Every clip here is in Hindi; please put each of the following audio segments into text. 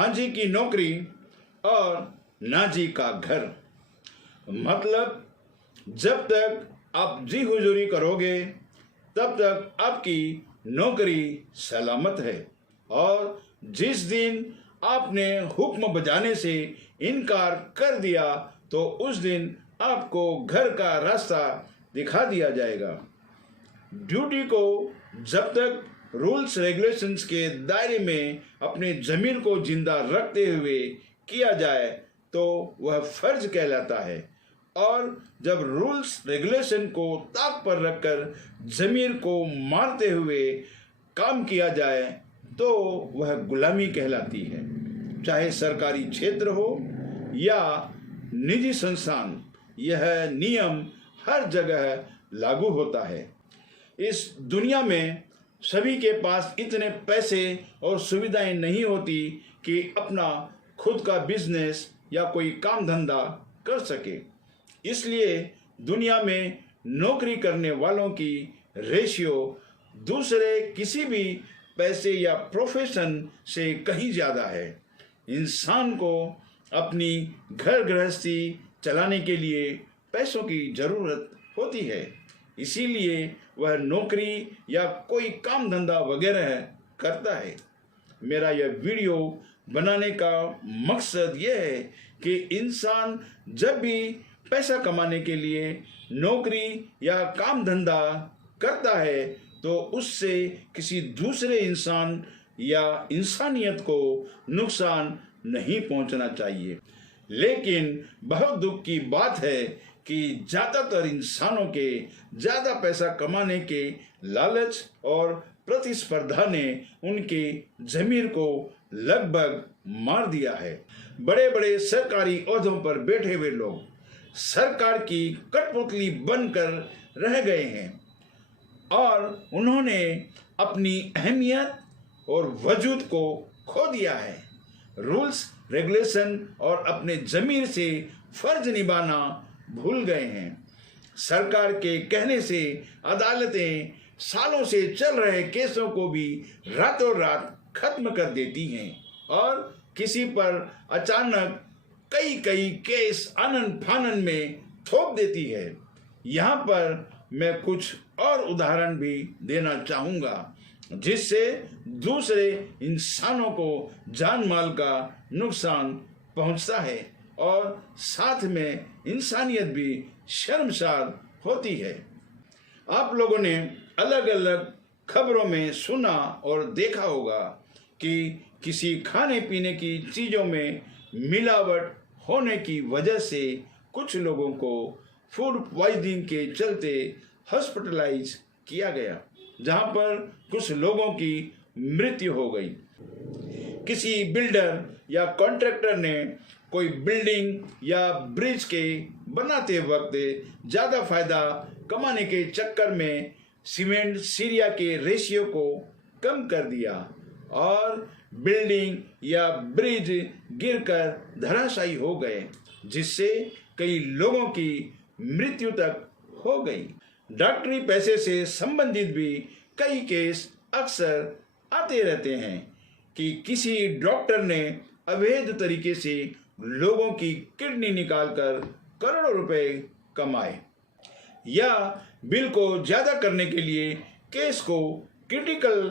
हाजी की नौकरी और नाजी का घर। मतलब जब तक आप जी हुजूरी करोगे तब तक आपकी नौकरी सलामत है, और जिस दिन आपने हुक्म बजाने से इनकार कर दिया तो उस दिन आपको घर का रास्ता दिखा दिया जाएगा। ड्यूटी को जब तक रूल्स रेगुलेशंस के दायरे में अपने ज़मीर को जिंदा रखते हुए किया जाए तो वह फर्ज कहलाता है, और जब रूल्स रेगुलेशन को ताक पर रखकर ज़मीर को मारते हुए काम किया जाए तो वह गुलामी कहलाती है। चाहे सरकारी क्षेत्र हो या निजी संस्थान, यह नियम हर जगह लागू होता है। इस दुनिया में सभी के पास इतने पैसे और सुविधाएं नहीं होती कि अपना खुद का बिजनेस या कोई काम धंधा कर सके। इसलिए दुनिया में नौकरी करने वालों की रेशियो दूसरे किसी भी पैसे या प्रोफेशन से कहीं ज़्यादा है। इंसान को अपनी घर गृहस्थी चलाने के लिए पैसों की ज़रूरत होती है, इसीलिए वह नौकरी या कोई काम धंधा वगैरह करता है। मेरा यह वीडियो बनाने का मकसद यह है कि इंसान जब भी पैसा कमाने के लिए नौकरी या काम धंधा करता है तो उससे किसी दूसरे इंसान या इंसानियत को नुकसान नहीं पहुंचना चाहिए। लेकिन बहुत दुख की बात है कि ज़्यादातर इंसानों के ज़्यादा पैसा कमाने के लालच और प्रतिस्पर्धा ने उनके ज़मीर को लगभग मार दिया है। बड़े बड़े सरकारी ओहदों पर बैठे हुए लोग सरकार की कठपुतली बनकर रह गए हैं, और उन्होंने अपनी अहमियत और वजूद को खो दिया है। रूल्स रेगुलेशन और अपने ज़मीर से फर्ज निभाना भूल गए हैं। सरकार के कहने से अदालतें सालों से चल रहे केसों को भी रातों रात खत्म कर देती हैं, और किसी पर अचानक कई केस आनन फानन में थोप देती है। यहाँ पर मैं कुछ और उदाहरण भी देना चाहूँगा जिससे दूसरे इंसानों को जान माल का नुकसान पहुँचता है और साथ में इंसानियत भी शर्मसार होती है। आप लोगों ने अलग अलग खबरों में सुना और देखा होगा कि किसी खाने पीने की चीज़ों में मिलावट होने की वजह से कुछ लोगों को फूड पॉइजनिंग के चलते हॉस्पिटलाइज किया गया, जहां पर कुछ लोगों की मृत्यु हो गई। किसी बिल्डर या कॉन्ट्रैक्टर ने कोई बिल्डिंग या ब्रिज के बनाते वक्त ज़्यादा फायदा कमाने के चक्कर में सीमेंट सीरिया के रेशियो को कम कर दिया और बिल्डिंग या ब्रिज गिरकर धराशायी हो गए, जिससे कई लोगों की मृत्यु तक हो गई। डॉक्टरी पैसे से संबंधित भी कई केस अक्सर आते रहते हैं कि किसी डॉक्टर ने अवैध तरीके से लोगों की किडनी निकालकर करोड़ों रुपए कमाए, या बिल को ज़्यादा करने के लिए केस को क्रिटिकल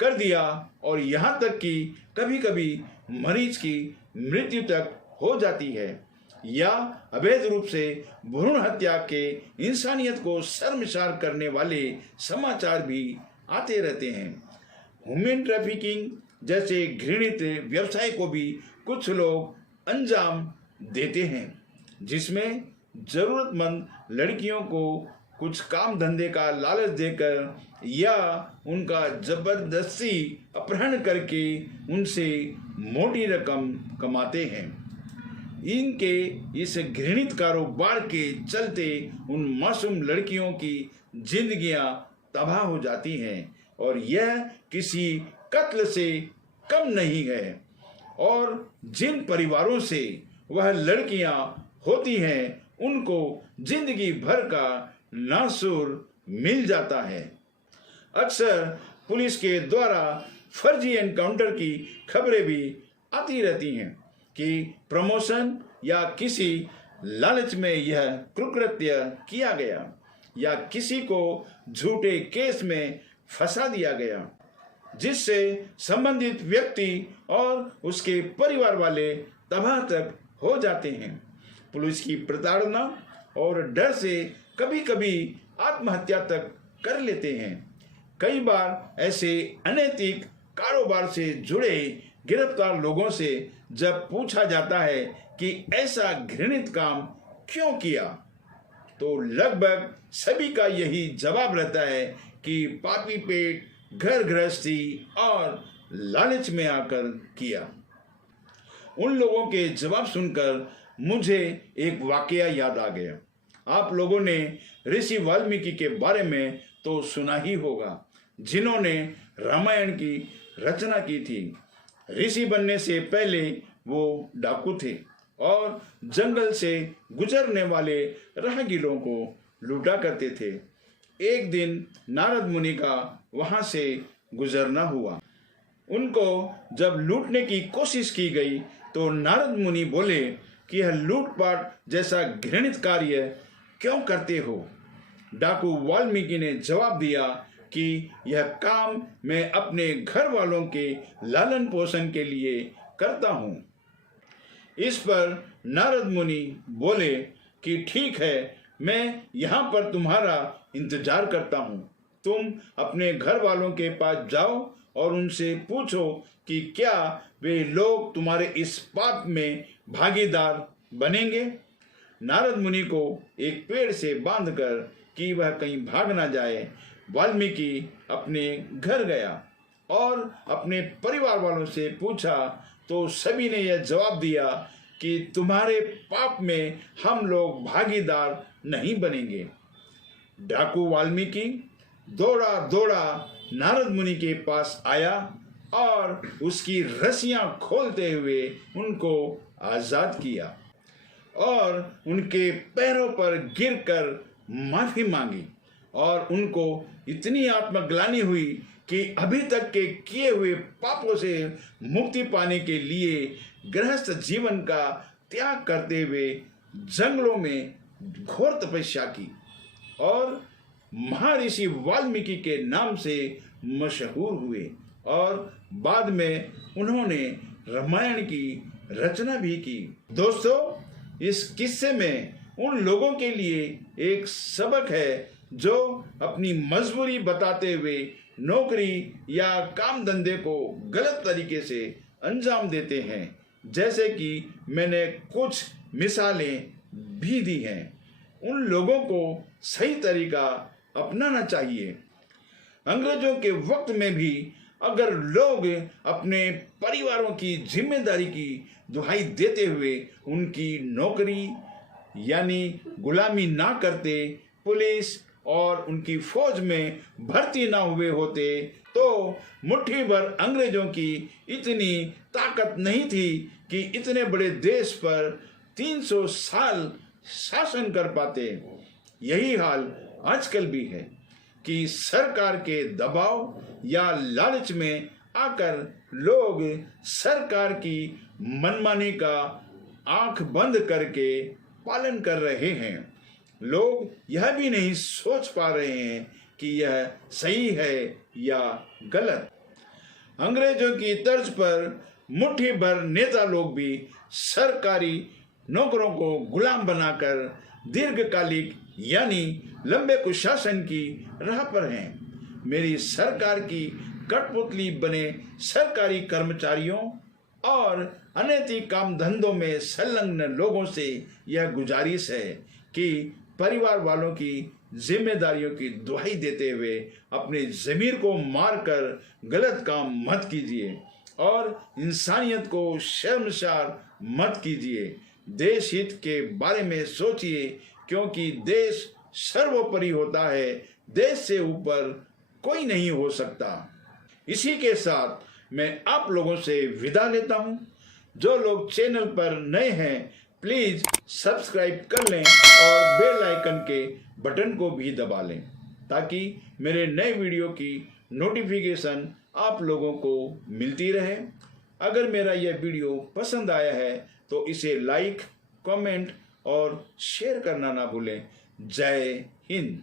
कर दिया, और यहाँ तक कि कभी कभी मरीज की मृत्यु तक हो जाती है, या अवैध रूप से भ्रूण हत्या के इंसानियत को शर्मसार करने वाले समाचार भी आते रहते हैं। ह्यूमन ट्रैफिकिंग जैसे घृणित व्यवसाय को भी कुछ लोग अंजाम देते हैं, जिसमें ज़रूरतमंद लड़कियों को कुछ काम धंधे का लालच देकर या उनका जबरदस्ती अपहरण करके उनसे मोटी रकम कमाते हैं। इनके इस घृणित कारोबार के चलते उन मासूम लड़कियों की जिंदगियां तबाह हो जाती हैं, और यह किसी कत्ल से कम नहीं है। और जिन परिवारों से वह लड़कियां होती हैं उनको जिंदगी भर का नासूर मिल जाता है। अक्सर पुलिस के द्वारा फर्जी एनकाउंटर की खबरें भी आती रहती हैं कि प्रमोशन या किसी लालच में यह कुकृत्य किया गया या किसी को झूठे केस में फंसा दिया गया, जिससे संबंधित व्यक्ति और उसके परिवार वाले तबाह तक हो जाते हैं। पुलिस की प्रताड़ना और डर से कभी कभी आत्महत्या तक कर लेते हैं। कई बार ऐसे अनैतिक कारोबार से जुड़े गिरफ्तार लोगों से जब पूछा जाता है कि ऐसा घृणित काम क्यों किया, तो लगभग सभी का यही जवाब रहता है कि पापी पेट, घर गृहस्थी और लालच में आकर किया। उन लोगों के जवाब सुनकर मुझे एक वाकया याद आ गया। आप लोगों ने ऋषि वाल्मीकि के बारे में तो सुना ही होगा, जिन्होंने रामायण की रचना की थी। ऋषि बनने से पहले वो डाकू थे और जंगल से गुजरने वाले राहगीरों को लूटा करते थे। एक दिन नारद मुनि का वहां से गुजरना हुआ। उनको जब लूटने की कोशिश की गई तो नारद मुनि बोले कि यह लूटपाट जैसा घृणित कार्य क्यों करते हो। डाकू वाल्मीकि ने जवाब दिया कि यह काम मैं अपने घर वालों के लालन पोषण के लिए करता हूँ। इस पर नारद मुनि बोले कि ठीक है, मैं यहाँ पर तुम्हारा इंतजार करता हूँ। तुम अपने घर वालों के पास जाओ और उनसे पूछो कि क्या वे लोग तुम्हारे इस पाप में भागीदार बनेंगे। नारद मुनि को एक पेड़ से बांधकर कि वह कहीं भाग ना जाए, वाल्मीकि अपने घर गया और अपने परिवार वालों से पूछा तो सभी ने यह जवाब दिया कि तुम्हारे पाप में हम लोग भागीदार नहीं बनेंगे। डाकू वाल्मीकि दौड़ा दौड़ा नारद मुनि के पास आया और उसकी रस्सियां खोलते हुए उनको आजाद किया और उनके पैरों पर गिरकर माफी मांगी और उनको इतनी आत्मग्लानि हुई कि अभी तक के किए हुए पापों से मुक्ति पाने के लिए गृहस्थ जीवन का त्याग करते हुए जंगलों में घोर तपस्या की और महर्षि वाल्मीकि के नाम से मशहूर हुए और बाद में उन्होंने रामायण की रचना भी की। दोस्तों, इस किस्से में उन लोगों के लिए एक सबक है जो अपनी मजबूरी बताते हुए नौकरी या काम धंधे को गलत तरीके से अंजाम देते हैं, जैसे कि मैंने कुछ मिसालें भी दी हैं। उन लोगों को सही तरीका अपनाना चाहिए। अंग्रेजों के वक्त में भी अगर लोग अपने परिवारों की जिम्मेदारी की दुहाई देते हुए उनकी नौकरी यानी गुलामी ना करते, पुलिस और उनकी फौज में भर्ती ना हुए होते, तो मुट्ठी भर अंग्रेजों की इतनी ताकत नहीं थी कि इतने बड़े देश पर 300 साल शासन कर पाते। यही हाल आजकल भी है कि सरकार के दबाव या लालच में आकर लोग सरकार की मनमानी का आंख बंद करके पालन कर रहे हैं। लोग यह भी नहीं सोच पा रहे हैं कि यह सही है या गलत। अंग्रेजों की तर्ज पर मुट्ठी भर नेता लोग भी सरकारी नौकरों को गुलाम बनाकर दीर्घकालिक यानी लंबे कुशासन की राह पर हैं। मेरी सरकार की कठपुतली बने सरकारी कर्मचारियों और अनैतिक काम धंधों में संलग्न लोगों से यह गुजारिश है कि परिवार वालों की जिम्मेदारियों की दुहाई देते हुए अपने ज़मीर को मारकर गलत काम मत कीजिए और इंसानियत को शर्मसार मत कीजिए। देश हित के बारे में सोचिए, क्योंकि देश सर्वोपरि होता है, देश से ऊपर कोई नहीं हो सकता। इसी के साथ मैं आप लोगों से विदा लेता हूं। जो लोग चैनल पर नए हैं प्लीज सब्सक्राइब कर लें और बेल आइकन के बटन को भी दबा लें ताकि मेरे नए वीडियो की नोटिफिकेशन आप लोगों को मिलती रहे। अगर मेरा यह वीडियो पसंद आया है तो इसे लाइक, कमेंट और शेयर करना ना भूलें। जय हिंद।